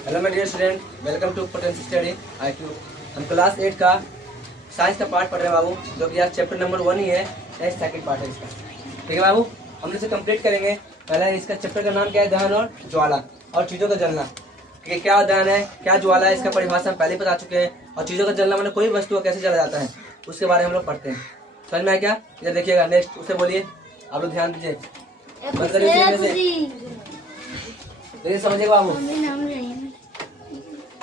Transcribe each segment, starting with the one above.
Hello my dear student, welcome to potential study IQ। हम class 8 का science का part पढ़ रहे हैं बाबू, जो कि आज चैप्टर नंबर 1 ही है, सेकंड पार्ट है इसका। ठीक है बाबू, हम इसे कंप्लीट करेंगे। पहला इसका चैप्टर का नाम क्या है, दहन और ज्वाला और चीज़ों का जलना। कि क्या दहन है, क्या ज्वाला है, इसका परिभाषा हम पहले बता चुके हैं। और चीज़ों का जलना मैंने कोई वस्तु को कैसे जला जाता है उसके बारे में हम लोग पढ़ते हैं। समझ में आया क्या? इधर देखिएगा, नेक्स्ट उसे बोलिए, आप लोग ध्यान दीजिए, बंद करिए, लेकिन समझिएगा बाबू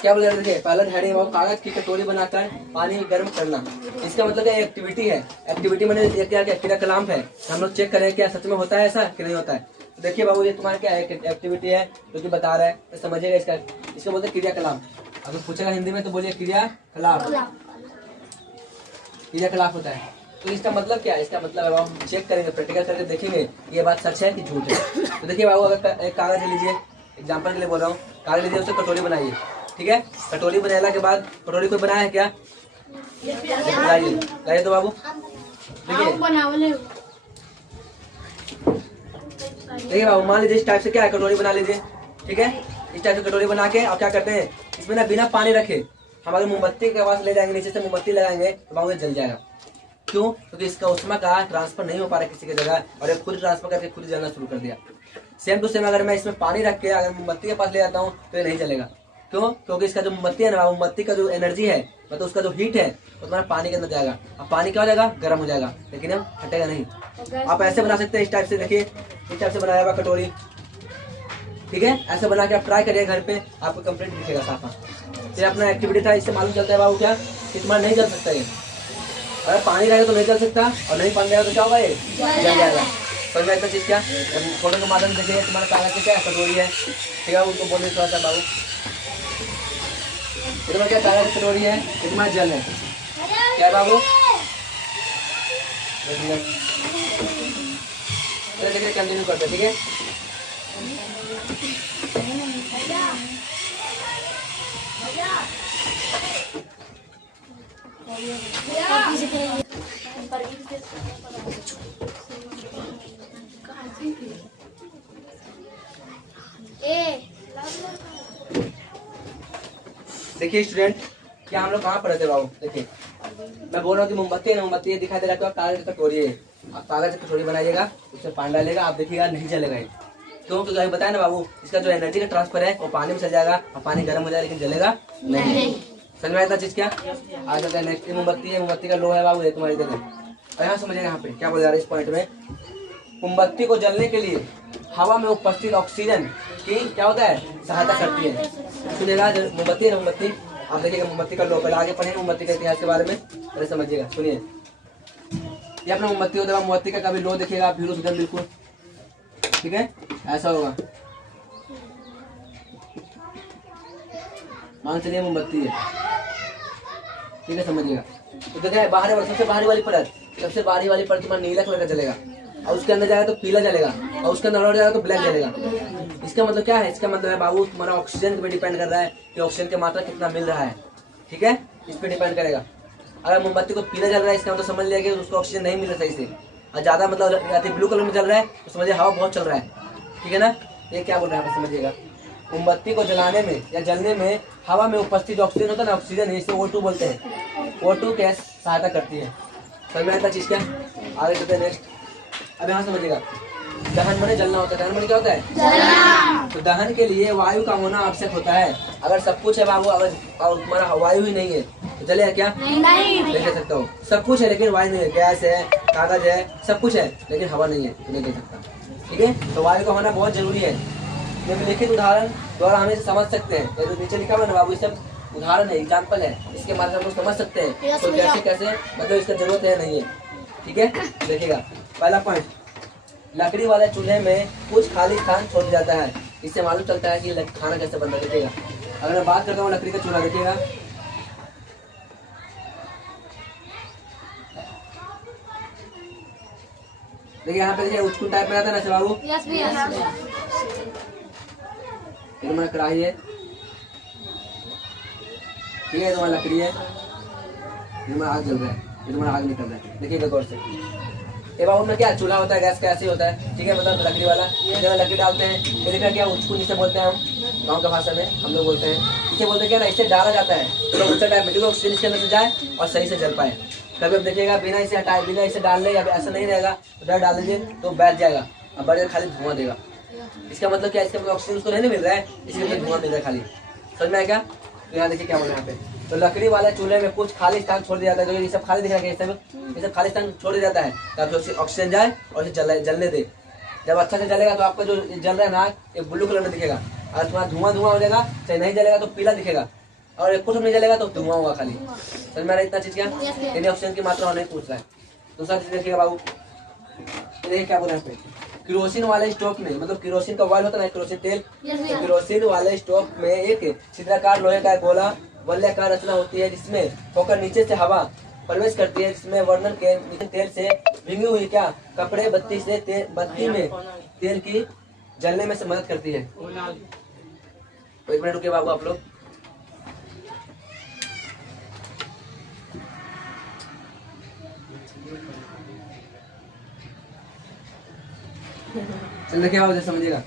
क्या बोल रहे थे। पहला हेडिंग है कागज की कटोरी बनाकर पानी गर्म करना। इसका मतलब एक्टिविटी है। एक्टिविटी मैंने क्रियाकलाप है। हम लोग चेक करें क्या सच में होता है ऐसा कि नहीं होता है। तो देखिए बाबू, ये तुम्हारा क्या है, एक्टिविटी है जो कि बता रहा है, तो समझिएगा इसका। इसका बोलते क्रियाकलाप। अगर पूछेगा हिंदी में तो बोलिए क्रियाकलाप। क्रियाकलाप होता है। तो इसका मतलब क्या है? इसका मतलब है बाबू, चेक करेंगे, प्रैक्टिकल करके देखेंगे ये बात सच है कि झूठ है। तो देखिए बाबू, अगर एक कागज ले लीजिए, एग्जाम्पल के लिए बोल रहा हूँ, कागज लीजिए, उससे कटोरी बनाइए। ठीक है, कटोरी बनाने के बाद कटोरी को बनाया है क्या? लाइए तो बाबू, देखिए देखिए बाबू, मान लीजिए इस टाइप से क्या है, कटोरी बना लीजिए। ठीक है, इस टाइप से कटोरी बना के आप क्या करते हैं, इसमें ना बिना पानी रखे हम अगर मोमबत्ती के पास ले जाएंगे, नीचे से मोमबत्ती लगाएंगे तो बाबू ये जल जाएगा। क्यों? क्योंकि इसका उष्मा का ट्रांसफर नहीं हो पा रहा किसी की जगह, और ये खुद ट्रांसफर करके खुद जलना शुरू कर दिया। सेम टू सेम अगर मैं इसमें पानी रख के अगर मोमबत्ती के पास ले जाता हूँ तो ये नहीं जलेगा। क्यों? क्योंकि इसका जो मोमबत्ती है ना, मोमबत्ती का जो एनर्जी है, मतलब उसका जो हीट है वो तुम्हारा पानी के अंदर जाएगा। अब पानी क्या हो जाएगा, गर्म हो जाएगा, लेकिन अब हटेगा नहीं। आप ऐसे बना सकते हैं, इस टाइप से। देखिए इस टाइप से बनाया हुआ कटोरी। ठीक है, ऐसे बना के आप ट्राई करिए घर पे, आपको कंप्लीट दिखेगा साफा। ये अपना एक्टिविटी था, इससे मालूम चलता है बाबू क्या कि तुम्हारा नहीं जल सकता ये। अगर पानी रहेगा तो नहीं जल सकता, और नहीं पानी रहेगा तो क्या होगा, ये जल जाएगा। समझ में इतना चीज क्या? फोटो के माध्यम से देखिए, तुम्हारा कागज क्या कटोरी है। ठीक है, उनको बोलिए थोड़ा सा बाबू, तुम्हारा क्या कागज कटोरी है, ये तुम्हारा जल है। क्या बाबू? देखिए कंटिन्यू करते, ठीक है। देखिए स्टूडेंट, क्या हम लोग कहाँ पढ़े थे बाबू? देखिए मैं बोल रहा हूँ कि मोमबत्ती है, मोमबत्ती दिखाई दे रहा है, तो कागज की कटोरी है। आप कागज की कटोरी बनाइएगा, उसमें पानी डालेगा, आप देखिएगा नहीं जलेगा ये। क्यों? क्योंकि अभी बताया ना बाबू, इसका जो एनर्जी का ट्रांसफर है वो पानी में चल जाएगा और पानी गर्म हो जाएगा, लेकिन जलेगा नहीं। समझ में आया चीज क्या? आज नेक्स्ट मोमबत्ती है, मोमबत्ती का लो है बाबू, ये तुम्हारी इधर है। और यहाँ समझिएगा, यहाँ पे क्या बोल जा रहा है इस पॉइंट में, मोमबत्ती को जलने के लिए हवा में उपस्थित ऑक्सीजन की क्या होता है, सहायता करती है। सुनिएगा, मोमबत्ती है, मोमबत्ती आप देखिएगा, मोमबत्ती का लो, पहले आगे पढ़ेंगे मोमबत्ती के इतिहास के बारे में, पहले समझिएगा। सुनिए, ये अपना मोमबत्ती होता है, मोमबत्ती का कभी लो देखिएगा आप, बिल्कुल ठीक है, ऐसा होगा। मान चलिए मोमबत्ती है, ठीक है, समझिएगा। तो देखिए बाहरी वाली, सबसे बाहरी वाली परत, सबसे बाहरी वाली परत तुम्हारा नीला कलर का जलेगा, और उसके अंदर जाएगा तो पीला जलेगा, और उसके अंदर और जाएगा तो ब्लैक जलेगा। इसका मतलब क्या है? इसका मतलब है बाबू, तुम्हारा ऑक्सीजन पे डिपेंड कर रहा है कि ऑक्सीजन की मात्रा कितना मिल रहा है। ठीक है, इस पे डिपेंड करेगा। अगर मोमबत्ती को पीला जल रहा है, इसका मतलब समझ लिया कि उसको ऑक्सीजन नहीं मिल रहा सही से, और ज्यादा मतलब ब्लू कलर में जल रहा है तो समझिए हवा बहुत चल रहा है। ठीक है ना, ये क्या बोल रहा है समझिएगा। मोमबत्ती को जलाने में या जलने में हवा में उपस्थित ऑक्सीजन होता है ना, ऑक्सीजन इसे O2 बोलते हैं, O2 गैस सहायता करती है। समझ में आता चीज क्या? आगे चलते हैं नेक्स्ट। अब यहाँ समझिएगा, दहन मने जलना होता है। दहन मने क्या होता है? जलना। तो दहन के लिए वायु का होना आवश्यक होता है। अगर सब कुछ है बाबू, अगर तुम्हारा वायु ही नहीं है तो जलेगा क्या? नहीं जल सकता हो। सब कुछ है लेकिन वायु नहीं है, गैस है, कागज है, सब कुछ है लेकिन हवा नहीं है, तो नहीं जल सकता। ठीक है, तो वायु का होना बहुत जरूरी है। निम्नलिखित उदाहरण द्वारा हम इसे समझ सकते हैं। जो नीचे लिखा हुआ है ना बाबू, ये सब उदाहरण है, एग्जाम्पल है, इसके माध्यम से हम समझ सकते हैं तो कैसे कैसे मतलब इसका जरूरत है नहीं है। ठीक है, देखिएगा पहला पॉइंट, लकड़ी वाले चूल्हे में कुछ खाली स्थान छोड़ जाता है। इससे मालूम चलता है कि खाना कैसे बनता है। देखिएगा, अगर मैं बात करता हूँ लकड़ी का चूल्हा, देखिएगा देखिए यहाँ पे देखिए उचकुन टाइप में आता है ना बाबू। ये तुम्हारा कढ़ाई है, ठीक है, तुम्हारा लकड़ी है, ये तुम्हारा आग जल रहा है, ये तुम्हारा आग निकल रहा है। देखिएगा गौर से, ये बाबू में क्या चूल्हा होता है, गैस का ऐसे होता है। ठीक है, मतलब लकड़ी वाला, जब लकड़ी डालते हैं ये देखा क्या उचकुन जिसे बोलते हैं हम, गाँव के भाषा में हम लोग बोलते हैं। इसे बोलते क्या ना, इसे डाला जाता है तो ऊंचा टाइप में, क्योंकि ऑक्सीजन इसके अंदर से जाए और सही से जल पाए। कभी अब देखिएगा बिना इसे हटाए, बिना इसे डालने या ऐसा नहीं रहेगा तो डायरेक्ट डाल दीजिए तो बैठ जाएगा और बैठ कर खाली धुआं देगा। इसका मतलब क्या, इसका मतलब ऑक्सीजन उसको नहीं मिल रहा है, इसलिए धुआं मिल रहा है खाली। समझ में आया क्या? तो यहाँ देखिए क्या बोल रहे हैं यहाँ पे, तो लकड़ी वाले चूल्हे में कुछ खाली स्थान छोड़ दिया जाता है। ये सब खाली दिख रहा है, ये सब खाली स्थान छोड़ दिया जाता है ताकि ऑक्सीजन जाए और इसे जलने दे। जब अच्छा से जलेगा तो आपका जो जल रहा है ना, ये ब्लू कलर में दिखेगा। और तुम्हारा धुआं हो जाएगा, चाहे नहीं जलेगा तो पीला दिखेगा, और एक कुछ नहीं जलेगा तो धुआं होगा खाली। समझ में आ रहा है इतना चीज क्या? यानी ऑक्सीजन की मात्रा नहीं पूछ रहा है। दूसरा चीज देखिएगा बाबू, देखिए क्या बोल रहे हैं, केरोसिन वाले स्टोव में, मतलब केरोसिन का ऑयल होता है ना, केरोसिन तेल, तो केरोसिन वाले स्टोव में एक छिद्राकार लोहे का गोला वलयाकार रचना होती है जिसमें होकर नीचे से हवा प्रवेश करती है, जिसमें वर्णन के तेल से भींगी हुई क्या कपड़े बत्ती में तेल की जलने में से मदद करती है। एक मिनट रुकिए बाबू आप लोग। चलिए देखिए बाबू, समझिएगा।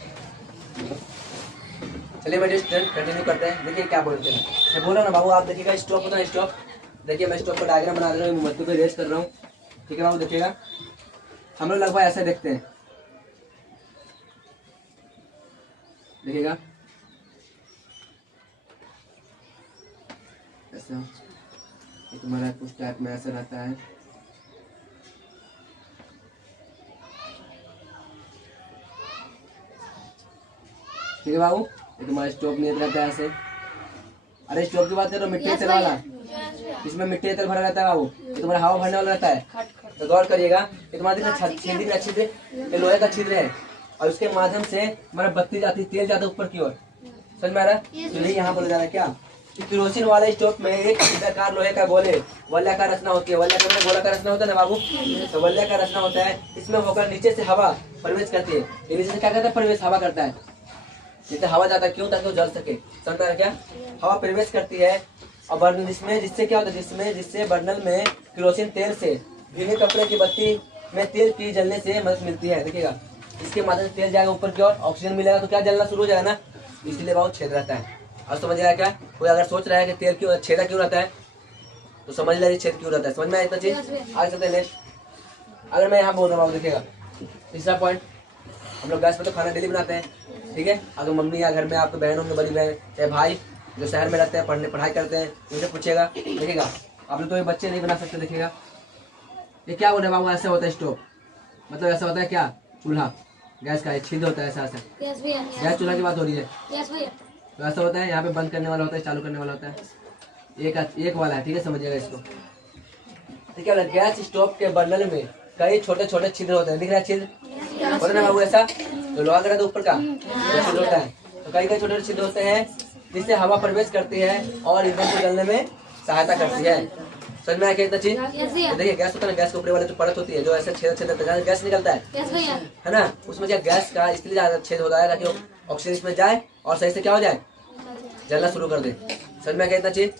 चलिए मेरे स्टूडेंट कंटिन्यू करते हैं। देखिए क्या बोलते हैं, मैं बोला ना बाबू, आप देखिएगा स्टॉप होता है स्टॉप। देखिए मैं स्टॉप का डायग्राम बना रहा हूँ, मोमबत्ती को रेस कर रहा हूँ। ठीक है बाबू, देखिएगा हम लोग लगभग ऐसे देखते हैं। देखिएगा ऐसा, तुम्हारा कुछ टाइप में ऐसा रहता है। ठीक है बाबू, ये तुम्हारा स्टोव में रहता है ऐसे। अरे स्टोव की बात करो, मिट्टी तेल वाला, इसमें मिट्टी तेल भरा रहता है बाबू, ये तुम्हारा हवा भरने वाला रहता है। तो गौर करिएगा, ये तुम्हारा छिद्र, ये लोहे का छिद्र है और उसके माध्यम से हमारा बत्ती जाती, तेल जाता है ऊपर की ओर। समझ में आ रहा है? तो नहीं यहाँ बोला जा रहा है क्या, केरोसिन वाले स्टोव में एक छिद्राकार लोहे का गोले वलयाकार रचना होती है। वलयाकार में गोला का रचना होता है ना बाबू, तो वलयाकार रचना होता है, इसमें होकर नीचे से हवा प्रवेश करती है। नीचे से क्या करता है, प्रवेश हवा करता है, जिससे हवा जाता है, क्यों? ताकि वो जल सके। समझ में आ रहा क्या? हवा प्रवेश करती है और बर्नल, जिससे क्या होता है, जिससे बर्नल में केरोसिन तेल से भीगे कपड़े की बत्ती में तेल की जलने से मदद मिलती है। देखिएगा, इसके माध्यम से तेल जाएगा ऊपर की ओर, ऑक्सीजन मिलेगा तो क्या जलना शुरू हो जाएगा ना, इसलिए बहुत छेद रहता है। और समझ आया क्या? कोई अगर सोच रहा है कि तेल क्यों छेदा क्यों रहता है, तो समझ लीजिए छेद क्यों रहता है। समझ में आया इतना चीज? आगे चलते हैं नेक्स्ट। अगर मैं यहाँ बोल रहा हूँ, देखिएगा तीसरा पॉइंट, हम लोग गैस पे तो खाना डेली बनाते हैं। ठीक है, अगर मम्मी या घर में आपके बहन होंगे, बड़ी बहन, चाहे भाई जो शहर में रहते हैं, पढ़ाई करते हैं, उनसे पूछेगा। देखिएगा आप लोग तो ये बच्चे नहीं बना सकते। देखिएगा ये क्या बोल रहे बाबू, ऐसा होता है स्टोव, मतलब ऐसा होता है क्या, चूल्हा गैस का छिद्र होता है ऐसा ऐसा। गैस चूल्हा की बात हो रही है। तो ऐसा होता है, यहाँ पे बंद करने वाला होता है, चालू करने वाला होता है, एक वाला है। ठीक है, समझिएगा इसको। ठीक है, गैस स्टोव के बर्नल में कई छोटे छोटे छिद्र होते हैं। दिख रहा है छिद्र होता है ना बाबू, ऐसा जो लोहा का ऊपर का छिद्र होता है, तो कई छोटे छोटे छिद्र होते हैं जिससे हवा प्रवेश करती है और ईंधन को जलने में सहायता करती है। समझ में आया क्या इतना चीज? देखिए गैस होता है ना, गैस के ऊपर वाले जो परत होती है, जो ऐसे छेद गैस निकलता है ना, उसमें क्या गैस का इसलिए ज्यादा छेद होता है ताकि ऑक्सीजन इसमें जाए और सही से क्या हो जाए, जलना शुरू कर दे। समझ में आया क्या इतना चीज?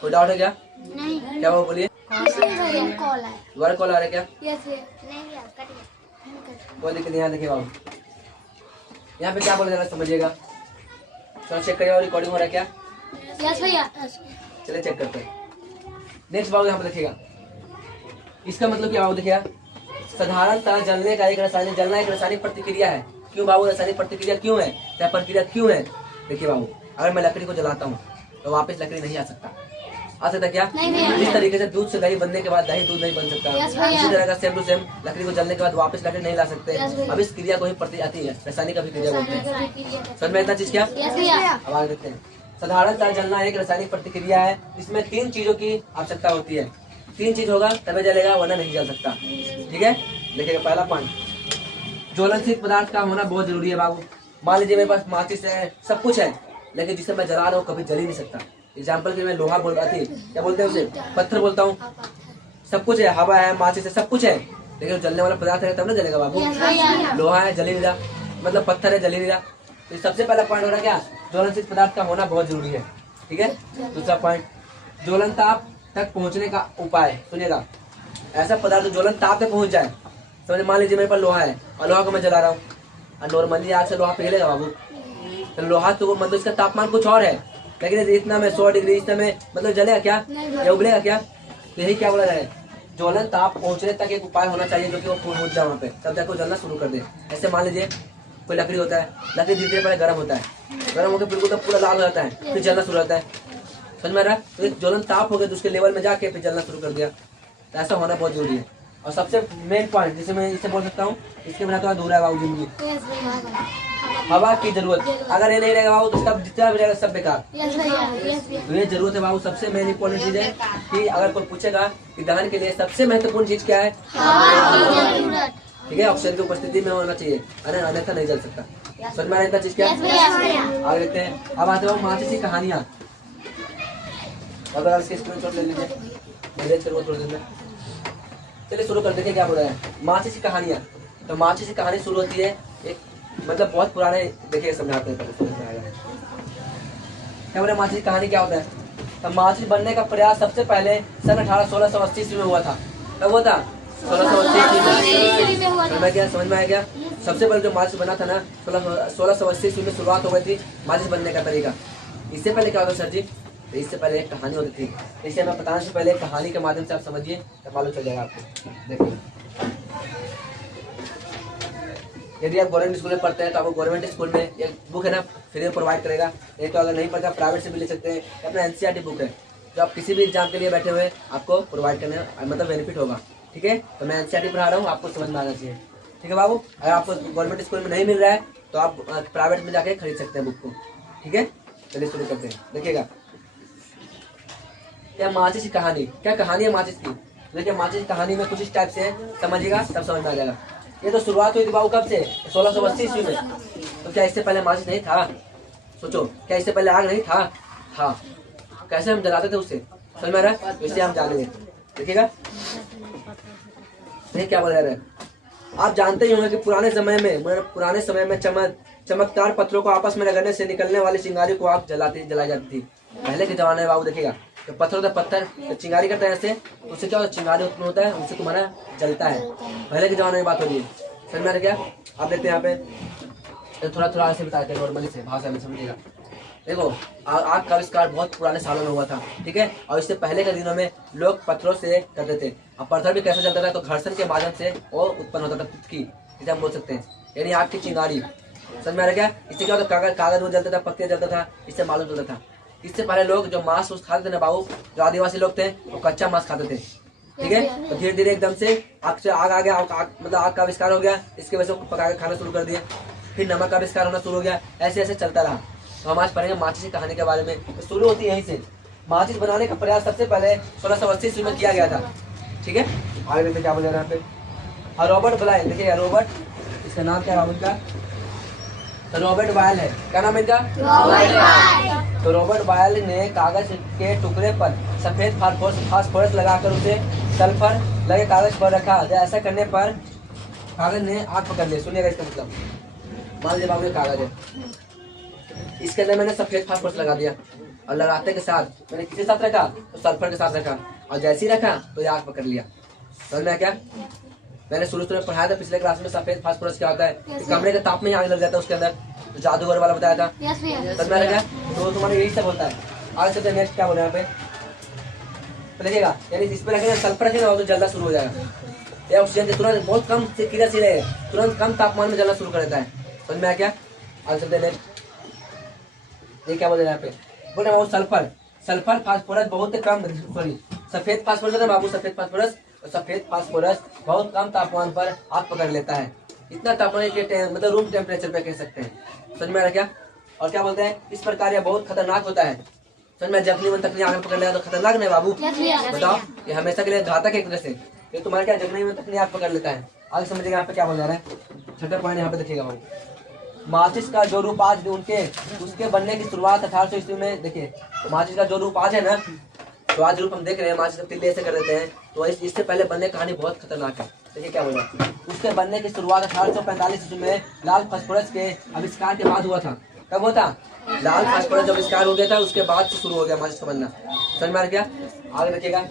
कोई डाउट है क्या? नहीं। क्या वो बोलिए, दोबारा कॉल आ रहा है क्या? कोई दिक्कत नहीं। यहाँ देखिए बाबू, यहाँ पे क्या बोला जा रहा है समझिएगा। चलो चेक करिए, रिकॉर्डिंग हो रहा है क्या? यस भैया। चलिए चेक करते हैं। नेक्स्ट बाबू यहाँ पे देखिएगा, इसका मतलब क्या बाबू देखिएगा, साधारणतः जलने का एक रासायनिक प्रतिक्रिया है। क्यों बाबू रासायनिक प्रतिक्रिया क्यों है, क्या प्रक्रिया क्यों है? देखिए बाबू, अगर मैं लकड़ी को जलाता हूँ तो वापस लकड़ी नहीं आ सकता क्या? इस तरीके से दूध से दही बनने के बाद दही दूध नहीं बन सकता। इसी तरह का सेम टू सेम लकड़ी को जलने के बाद वापस लकड़ी नहीं ला सकते। अब इस क्रिया को ही आती है रासायनिक अभिक्रिया बोलते हैं। समझ में इतना चीज क्या? अब आगे देखते हैं। साधारणतः जलना एक रासायनिक प्रतिक्रिया है, इसमें 3 चीजों की आवश्यकता होती है। 3 चीज होगा तभी जलेगा, वरना नहीं जल सकता। ठीक है, देखिएगा पहला पॉइंट, ज्वलनशील पदार्थ का होना बहुत जरूरी है बाबू। मान लीजिए मेरे पास माचिस है, सब कुछ है, लेकिन जिसे मैं जला रहा हूँ कभी जल ही नहीं सकता। एग्जाम्पल के मैं लोहा बोल रहा थी, क्या बोलते हैं उसे, पत्थर बोलता हूँ। सब कुछ है, हवा है, माचिस है, सब कुछ है, लेकिन जलने वाला पदार्थ है तब ना जलेगा बाबू। लोहा है, जल ही नहीं रहा, मतलब पत्थर है, जल ही नहीं रहा। तो सबसे पहला पॉइंट हो रहा है क्या, ज्वलनशील पदार्थ का होना बहुत जरूरी है। ठीक है, दूसरा पॉइंट, ज्वलन ताप तक पहुंचने का उपाय। सुनिएगा, ऐसा पदार्थ जो ज्वलन ताप तक पहुंच जाए। समझ, मान लीजिए मेरे पास लोहा है और लोहा को मैं जला रहा हूँ, और नॉर्मली आग से लोहा पिघलेगा बाबू, तो लोहा तो मतलब इसका तापमान कुछ और है, लेकिन इतना में 100 डिग्री इतना में मतलब जलेगा क्या, या उबलेगा क्या? तो यही क्या बोला जाए, ज्वलन ताप पहुंचने तक एक उपाय होना चाहिए जो कि वो पहुंच जाए वहाँ पे, तब जाकर जलना शुरू कर दे। ऐसे मान लीजिए कोई लकड़ी होता है, लकड़ी धीरे धीरे पहले गर्म होता है, गर्म होकर बिल्कुल तो पूरा लाल हो जाता है, फिर जलना शुरू होता है, समझ में आ रहा है? तो एक ज्वलन ताप हो गया तो उसके लेवल में जाके फिर जलना शुरू कर दिया। तो ऐसा होना बहुत जरूरी है। और सबसे मेन पॉइंट जिसे मैं इससे बोल सकता हूँ, इसके बिना तो अधूरा है बाबू जिंदगी, हवा की जरूरत। अगर ये नहीं रहेगा बाबू तो सब जितना भी रहेगा सब बेकार। तो ये जरूरत है बाबू, सबसे मेन इंपॉर्टेंट चीज है कि अगर कोई पूछेगा कि दहन के लिए सबसे महत्वपूर्ण चीज क्या है, ठीक है, ऑक्सीजन की उपस्थिति में होना चाहिए, अरे अन्यथा नहीं जल सकता। समझ में आ रहा चीज क्या है? आगे देखते हैं। अब आते हैं माचिस की कहानियां। अगर इसके स्क्रीनशॉट ले लीजिए, मेरे से वो थोड़ी देर में। चलिए शुरू कर देखिए क्या बोल रहा है, माचिस की कहानियां। तो माचिस की कहानी शुरू होती है एक मतलब बहुत पुराने, देखिए समझाते हैं पहले समझ में आएगा। क्या बोले माचिस की कहानी क्या होता है? तो माचिस बनने का प्रयास सबसे पहले सन 1680 ईस्वी में हुआ था। कब हुआ था? 1680 ईस्वी में। समझ में आया क्या? सबसे पहले जो माचिस बना था ना 1680 ईस्वी में शुरुआत हो गई थी माचिस बनने का तरीका। इससे पहले क्या होता सर जी? तो इससे पहले एक कहानी होती थी, इसे मैं बताने से पहले एक कहानी के माध्यम से आप समझिए तो मालूम चल जाएगा आपको। देखिए यदि आप गवर्नमेंट स्कूल में पढ़ते हैं तो आपको गवर्नमेंट स्कूल में एक बुक है ना फ्री में प्रोवाइड करेगा, नहीं तो अगर नहीं पढ़ता प्राइवेट से भी ले सकते हैं। अपना एनसीईआरटी बुक है जो आप किसी भी एग्जाम के लिए बैठे हुए आपको प्रोवाइड करने मतलब बेनिफिट होगा, ठीक है। तो मैं एनसीईआरटी पढ़ा रहा हूँ, आपको समझ में आना चाहिए, ठीक है बाबू। अगर आपको गवर्नमेंट स्कूल में नहीं मिल रहा है तो आप प्राइवेट में जाके खरीद सकते हैं बुक को, ठीक है। चलिए शुरू करते हैं। देखिएगा क्या माचिस की कहानी, क्या कहानी है माचिस की। देखिए माचिस की कहानी में कुछ इस टाइप से समझिएगा तब समझ में आ जाएगा। ये तो शुरुआत हुई थी बाबू कब से? 1680 ईस्वी में। तो क्या इससे पहले माचिस नहीं था? सोचो, क्या इससे पहले आग नहीं था? था। कैसे हम जलाते थे उससे, समझ में आ रहा है? इससे हम जानेंगे, देखिएगा ये क्या बोल रहे हैं। आप जानते ही होंगे कि पुराने समय में चमकदार पत्थरों को आपस में रगड़ने से निकलने वाली चिंगारी को आग जलाई जाती थी। पहले के जमाने में बाबू देखिएगा तो पत्थर होता है, पत्थर चिंगारी करता है ऐसे, तो उससे क्या होता है चिंगारी उत्पन्न होता है, उससे तुम्हारा जलता है। पहले के जमाने में बात हो रही है, समझ में आ रहा क्या? आप देखते हैं यहाँ पे थोड़ा थोड़ा ऐसे बताते हैं नॉर्मली से भाषा में, समझिएगा। देखो आग का आविष्कार बहुत पुराने सालों में हुआ था, ठीक है। और इससे पहले के दिनों में लोग पत्थरों से करते थे। अब पत्थर भी कैसे चलता था? तो घर्षण के माध्यम से वो उत्पन्न होता था, तुतकी जिसे हम बोल सकते हैं, यानी आग की चिंगारी। समझ में आ रहा क्या? इससे क्या होता? कागज वो जलता था, पत्ते जलता था, इससे मालूम चलता था। इससे पहले लोग जो मांस खाते थे ना बाबू, जो आदिवासी लोग थे वो कच्चा मांस खाते थे, ठीक है। तो धीरे धीरे एकदम से आग आ गया, मतलब आग का आविष्कार हो गया, इसके वजह से पका के खाना शुरू कर दिया। फिर नमक का आविष्कार होना शुरू हो गया, ऐसे ऐसे चलता रहा। तो हम आज पढ़ेंगे माचिस की कहानी के बारे में। तो शुरू होती है यहीं से। माचिस बनाने का प्रयास सबसे पहले 1680 ईस्वी में किया गया था, ठीक है। आगे देखते क्या बोले यहाँ पे। रॉबर्ट ब्लाइल, देखिए रॉबर्ट, इसका नाम क्या है बाबू का? तो रॉबर्ट बायल है, क्या नाम है इनका? तो रॉबर्ट बायल ने कागज के टुकड़े पर सफेद फास्फोरस लगाकर उसे सल्फर लगे कागज पर रखा। ऐसा करने पर कागज ने आग पकड़ लिया। सुनिएगा इसका मतलब, मान लीजिए बाबू ये कागज है, इसके अंदर मैंने सफेद फास्फोरस लगा दिया और लगाते के साथ मैंने किसके साथ रखा? तो सल्फर के साथ रखा, और जैसे ही रखा तो ये आग पकड़ लिया। समझ में क्या? मैंने शुरू में पढ़ाया था पिछले क्लास में, सफेद फास्फोरस क्या होता है? कमरे के ताप में ही आग लग जाता है उसके अंदर, तो जादूगर वाला बताया था। समझ में क्या? तो तुम्हारा यही सब होता है। आगे चलते नेक्स्ट क्या बोले यहाँ पे, तो देखिएगा, यानी इस पे रखेगा सल्फर रखेगा तो जलना शुरू हो जाएगा। ये ऑक्सीजन तुरंत बहुत कम क्रियाशील है, तुरंत कम तापमान में जलना शुरू कर देता है। समझ में क्या? आगे चलते नेक्स्ट, ये क्या बोले यहाँ पे, बोले बाबू सल्फर फास्फोरस बहुत कम, सॉरी सफेद फास्फोरस है बाबू, सफेद फास्फोरस बहुत कम तापमान पर आग पकड़ लेता है। इतना तापमान के मतलब रूम टेम्परेचर पे कह सकते हैं। समझ में आ रहा क्या? और क्या बोलते हैं, इस प्रकार यह बहुत खतरनाक होता है। समझ में? जखनी मन तकनी आग पकड़ लेगा तो खतरनाक नहीं बाबू, बताओ, ये हमेशा के लिए घातक है एक तरह से। ये तुम्हारा क्या जखनी मन तकनी आग पकड़ लेता है। आगे समझिएगा यहाँ पे क्या बोल रहा है, छठा पॉइंट यहाँ पे देखिएगा बाबू। माचिस का जो रूप आज उसके बनने की शुरुआत 1800 ईस्वी में। देखिए तो माचिस का जो रूप आज है ना, तो आज रूप हम देख रहे हैं, माचिस का तिल्ले ऐसे कर देते हैं, तो इससे पहले बनने की कहानी बहुत खतरनाक है। देखिए क्या बोला, उसके बनने की शुरुआत 1845 ईस्वी में लाल फास्फोरस के आविष्कार के बाद हुआ था। कब हुआ था? लाल फास्फोरस जब आविष्कार हो गया था उसके बाद से शुरू हो गया माचिस का बनना। समझ में आ गया? आगे देखिएगा,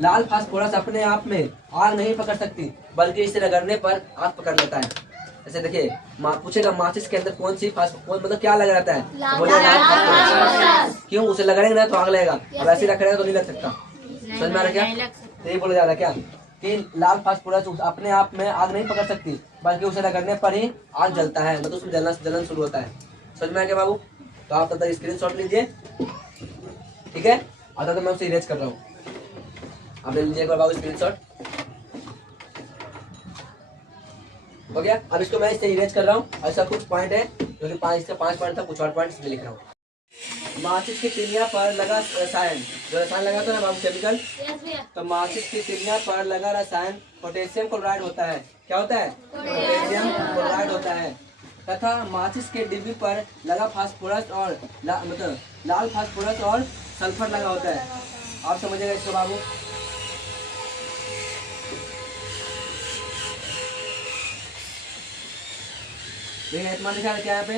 लाल फास्फोरस अपने आप में आग नहीं पकड़ सकती, बल्कि इसे रगड़ने पर आग पकड़ लेता है। जैसे देखिए पूछेगा माचिस के अंदर कौन मतलब क्या लगा रहता है, तो बोलेगा क्यों, उसे लगाएंगे ना तो आग लगेगा, और ऐसे रखेगा तो नहीं लग सकता। समझ में आ रहा क्या? तो ये बोला जा रहा है क्या कि लाल फास्फोरस अपने आप में आग नहीं पकड़ सकती, बल्कि उसे रगड़ने पर ही आग जलता है, मतलब उसमें जलन शुरू होता है। समझ में आ गया बाबू? तो आप तब तक स्क्रीनशॉट लीजिए, ठीक है, और तब तक मैं उसे इरेज कर रहा हूँ। आप ले लीजिए एक बार बाबू स्क्रीनशॉट, हो गया। अब इसको मैं इससे इरेज कर रहा हूँ। ऐसा कुछ पॉइंट है जो कि 5 पॉइंट था, कुछ और पॉइंट लिख रहा हूँ। माचिस की तिलिया पर लगा रसायन, जो रसायन लगा था ना बाबू केमिकल, तो माचिस की तिलिया पर लगा रसायन पोटेशियम क्लोराइड होता है। क्या होता है? पोटेशियम क्लोराइड होता है। तथा माचिस के डिब्बी पर लगा फास्फोरस और मतलब लाल फास्फोरस और सल्फर लगा होता है। आप समझिएगा इसको बाबू। देखिए इतना लिखा है क्या यहाँ पे,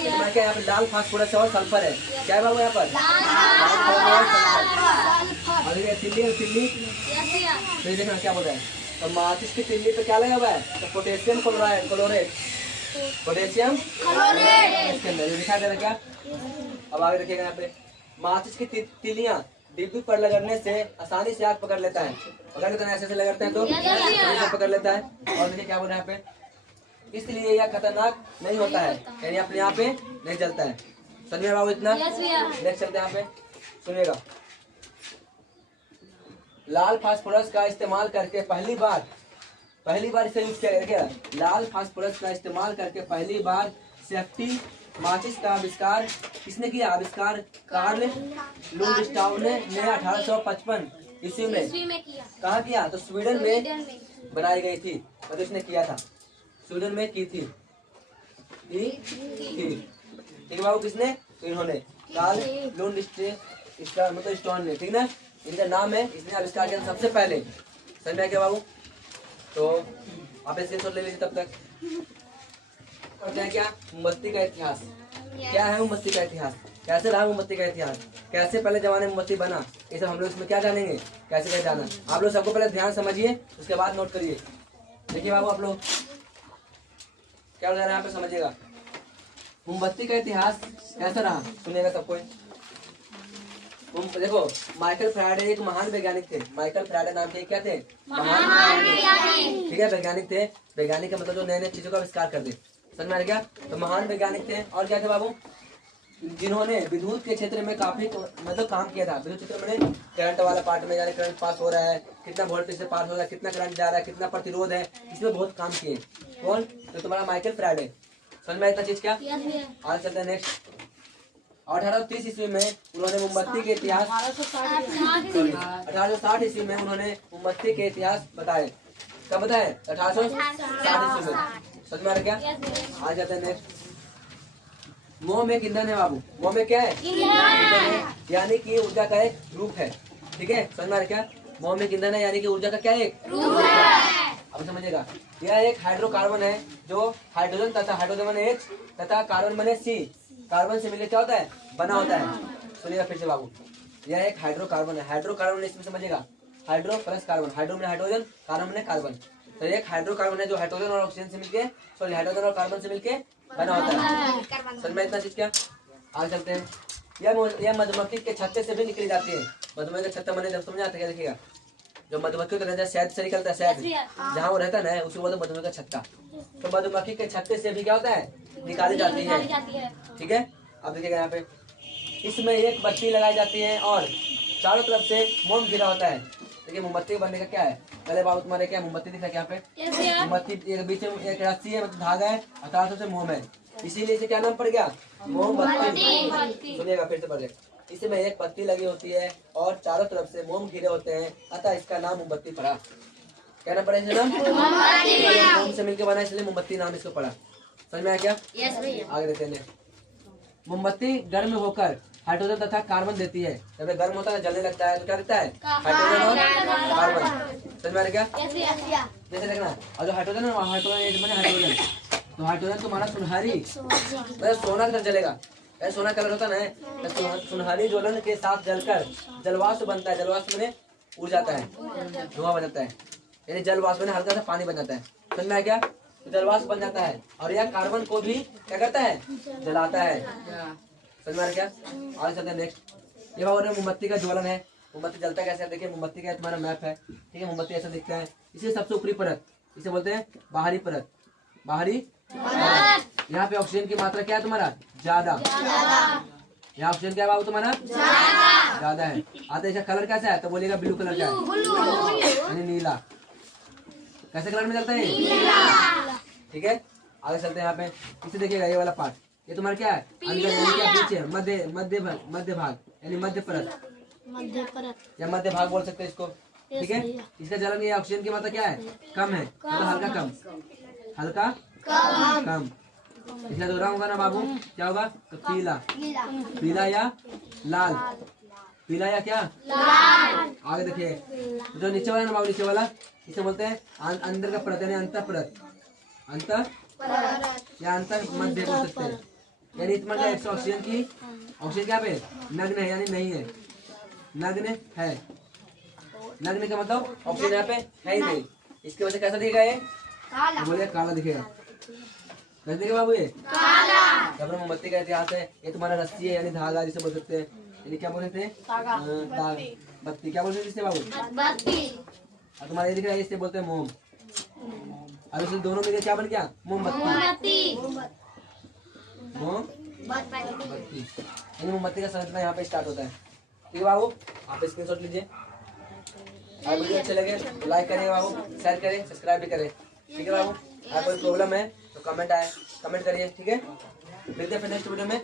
इतना क्या यहाँ पे लाल फास्फोरस और सल्फर है। क्या है बाबू यहाँ पर? और तिल्ली तो देखना क्या बोल रहा है, तो माचिस की तिल्ली पे क्या लगा हुआ है? तो पोटेशियम क्लोरेट, पोटेशियम इसके अंदर दिखा दे रहा क्या। अब आगे देखिएगा यहाँ पे, माचिस की तिलियां डिब्बी पर लगने से आसानी से आग पकड़ लेता है। पकड़ लेता है, ऐसे लगते हैं तो पकड़ लेता है। और देखिए क्या बोल रहा है यहाँ पे, इसलिए यह खतरनाक नहीं होता है, यानी अपने यहाँ पे नहीं जलता है। समझिए बाबू इतना? नेक्स्ट चलते हैं यहाँ पे, सुनिएगा। लाल फास्फोरस का इस्तेमाल करके पहली बार इसे यूज किया गया। लाल फास्फोरस का इस्तेमाल करके पहली बार सेफ्टी माचिस का आविष्कार किसने किया? आविष्कार कार्ल लुंडस्टाउ ने 1855 ईस्वी में कहा किया? तो स्वीडन में बनाई गई थी, मतलब इसने किया था, स्वीडन में की थी। ठीक है बाबू, किसने? तो इन्होंने कार्ल लुंडस्टाउ मतलब स्टोन ने, ठीक ना, इनका नाम है, इसने आविष्कार किया सबसे पहले। समझ में क्या बाबू? तो आप स्क्रीनशॉट ले लीजिए तब तक। और क्या मोमबत्ती का इतिहास क्या है? मोमबत्ती का इतिहास कैसे रहा? मोमबत्ती का इतिहास कैसे पहले जमाने में मोमबत्ती बना, ये सब हम लोग इसमें क्या जानेंगे, कैसे जाना। आप लोग सबको पहले ध्यान समझिए, उसके बाद नोट करिए। देखिए बाबू आप लोग क्या बता रहे हैं यहाँ पे, समझिएगा। मोमबत्ती का इतिहास कैसा रहा सुनिएगा सब कोई। देखो माइकल फैराडे एक महान वैज्ञानिक थे। माइकल फैराडे नाम के क्या थे? महान वैज्ञानिक, ठीक है, वैज्ञानिक थे। वैज्ञानिक का मतलब जो नए नए चीजों का आविष्कार कर दे। समझ में आ गया? तो महान वैज्ञानिक थे। और क्या थे बाबू? जिन्होंने विद्युत के क्षेत्र में काफी मतलब काम किया था। विद्युत क्षेत्र में करंट वाला पार्ट में, यानी करंट पास हो रहा है, कितना वोल्टेज से पास हो रहा है, कितना करंट जा रहा है, कितना प्रतिरोध है, इसमें बहुत काम किए। कौन? तो तुम्हारा माइकल फैराडे। समझ में इतना चीज क्या? आज चलते हैं नेक्स्ट। 1830 ईस्वी में उन्होंने मोमबत्ती के इतिहास 1860 ईस्वी में उन्होंने मोमबत्ती के इतिहास बताए। कब बताए? 1860 ईस्वी में। समझ में आ रहा क्या? आज जाते हैं नेक्स्ट। मोम एक ईंधन है बाबू। मोम में क्या है? यानी कि ऊर्जा का एक रूप है। ठीक है, समझ में आ रहा क्या? मोम एक ईंधन है, यानी कि ऊर्जा का क्या एक रूप है। अब समझिएगा, यह एक हाइड्रोकार्बन है जो हाइड्रोजन तथा हाइड्रोजन बने H तथा कार्बन बने C, कार्बन से मिलकर क्या होता है? बना होता है। सुनिएगा फिर से बाबू, यह एक हाइड्रोकार्बन है। हाइड्रोकार्बन इसमें समझिएगा, हाइड्रो प्लस कार्बन, हाइड्रो में हाइड्रोजन, कार्बन में कार्बन, तो एक हाइड्रोकार्बन है जो हाइड्रोजन और ऑक्सीजन से मिलके, सॉरी हाइड्रोजन और कार्बन से मिलके बना होता है। समझ में इतना चीज क्या? आगे चलते हैं। यह मधुमक्खी के छत्ते से भी निकली जाती है। मधुमक्खी का छत्ता मैंने जब समझ आता है, देखिएगा जो मधुमक्खी का रहता है शहद से निकलता है, शहद जहाँ वो रहता है ना, उसे बोलते हैं मधुमक्खी का छत्ता। तो मधुमक्खी के छत्ते से भी क्या होता है? निकाली जाती है। ठीक है, अब देखिएगा यहाँ पे, इसमें एक बत्ती लगाई जाती है और चारों तरफ से मोम घिरा होता है। देखिए मोमबत्ती बनने का क्या है, पहले बाबू तुम्हारे क्या मोमबत्ती दिखा क्या पे? मोमबत्ती एक बीच में एक रस्सी है, मतलब धागा है, और चारों से मोम है, इसीलिए इसे क्या नाम पड़ गया? मोमबत्ती। सुनिएगा फिर से पढ़े। इसमें एक पत्ती लगी होती है और चारों तरफ से मोम घिरे होते हैं, अतः इसका नाम मोमबत्ती पड़ा। क्या नाम पड़ा इसे? नाम मोम से मिलकर बना, इसलिए मोमबत्ती नाम इसको पड़ा। समझ में आया क्या? आगे देखते हैं। मोमबत्ती गर्म होकर हाइड्रोजन तथा कार्बन देती है। जब गर्म होता है जलने लगता है तो क्या देता है? हाइड्रोजन और कार्बन। समझ में आ रहा क्या? जैसे देखना, और जो हाइड्रोजन है हाइड्रोजन, तो हाइड्रोजन तुम्हारा सुनहरी मतलब सोना कलर जलेगा। सोना कलर होता है ना, तो सुनहरी ज्वलन के साथ जलकर जलवाष्प बनता है। जलवाष्प में उड़ जाता है, धुआं बन जाता है, यानी जलवाष्प में हल्का सा पानी बन जाता है। समझ में आया क्या? तो जलवाष्प बन जाता है और यह कार्बन को भी क्या करता है, जलाता है। समझ में आ रहा क्या? आगे चलते हैं नेक्स्ट। ये बाबू मोमबत्ती का ज्वलन है। मोमबत्ती जलता कैसे है? देखिए मोमबत्ती का तुम्हारा मैप है, ठीक है। मोमबत्ती ऐसा दिखता है। इसे सबसे ऊपरी परत इसे बोलते हैं बाहरी परत। बाहरी परत। यहाँ पे ऑक्सीजन की मात्रा क्या है तुम्हारा? ज्यादा। यहाँ ऑक्सीजन क्या है बाबू तुम्हारा? ज्यादा है। आता इसका कलर कैसा है? तो बोलिएगा ब्लू कलर का है, यानी नीला। कैसे कलर में चलता है? ठीक है। आगे चलते हैं यहाँ पे। इसे देखिएगा ये वाला पार्ट, ये तुम्हारा क्या है? अंदर यानी क्या? पीछे मध्य भाग यानी मध्य परत या मध्य भाग बोल सकते हैं इसको, ठीक है। इसका जलन ये ऑक्सीजन की मात्रा क्या है? कम है, मतलब हल्का कम, हल्का कम। इसका जो रंग होगा ना बाबू क्या होगा? तो पीला या लाल। पीला या क्या? लाल। आगे देखिए जो नीचे वाला ना बाबू, नीचे वाला इसे बोलते हैं अंदर का परत यानी अंतर परत। अंतर या अंतर मध्य बोल सकते हैं। यानी मतलब ऑक्सीजन क्या पे नग्न है यानी नहीं है, नग्न है। नग्न का मतलब ऑक्सीजन यहाँ पे है ही नहीं। इसकी वजह से कैसा दिखेगा ये? तो बोलिए काला दिखेगा। कैसे दिखेगा बाबू? ये काला। मोमबत्ती का इतिहास है। ये तुम्हारा रस्सी है यानी धागा जिसे बोल सकते हैं, यानी क्या बोल सकते हैं? बत्ती। क्या बोल सकते हैं बाबू? और तुम्हारा ये दिख रहा है इसे बोलते हैं मोम। और उससे दोनों मिलकर क्या बन गया? मोमबत्ती। मोमबत्ती यानी मोमबत्ती का संरचना यहाँ पे स्टार्ट होता है। ठीक है बाबू, आप स्क्रीनशॉट लीजिए। और वीडियो अच्छे लगे तो लाइक करें बाबू, शेयर करें, सब्सक्राइब भी करें। ठीक है बाबू। अगर कोई प्रॉब्लम है तो कमेंट करिए, ठीक है। मिलते हैं फिर नेक्स्ट वीडियो में।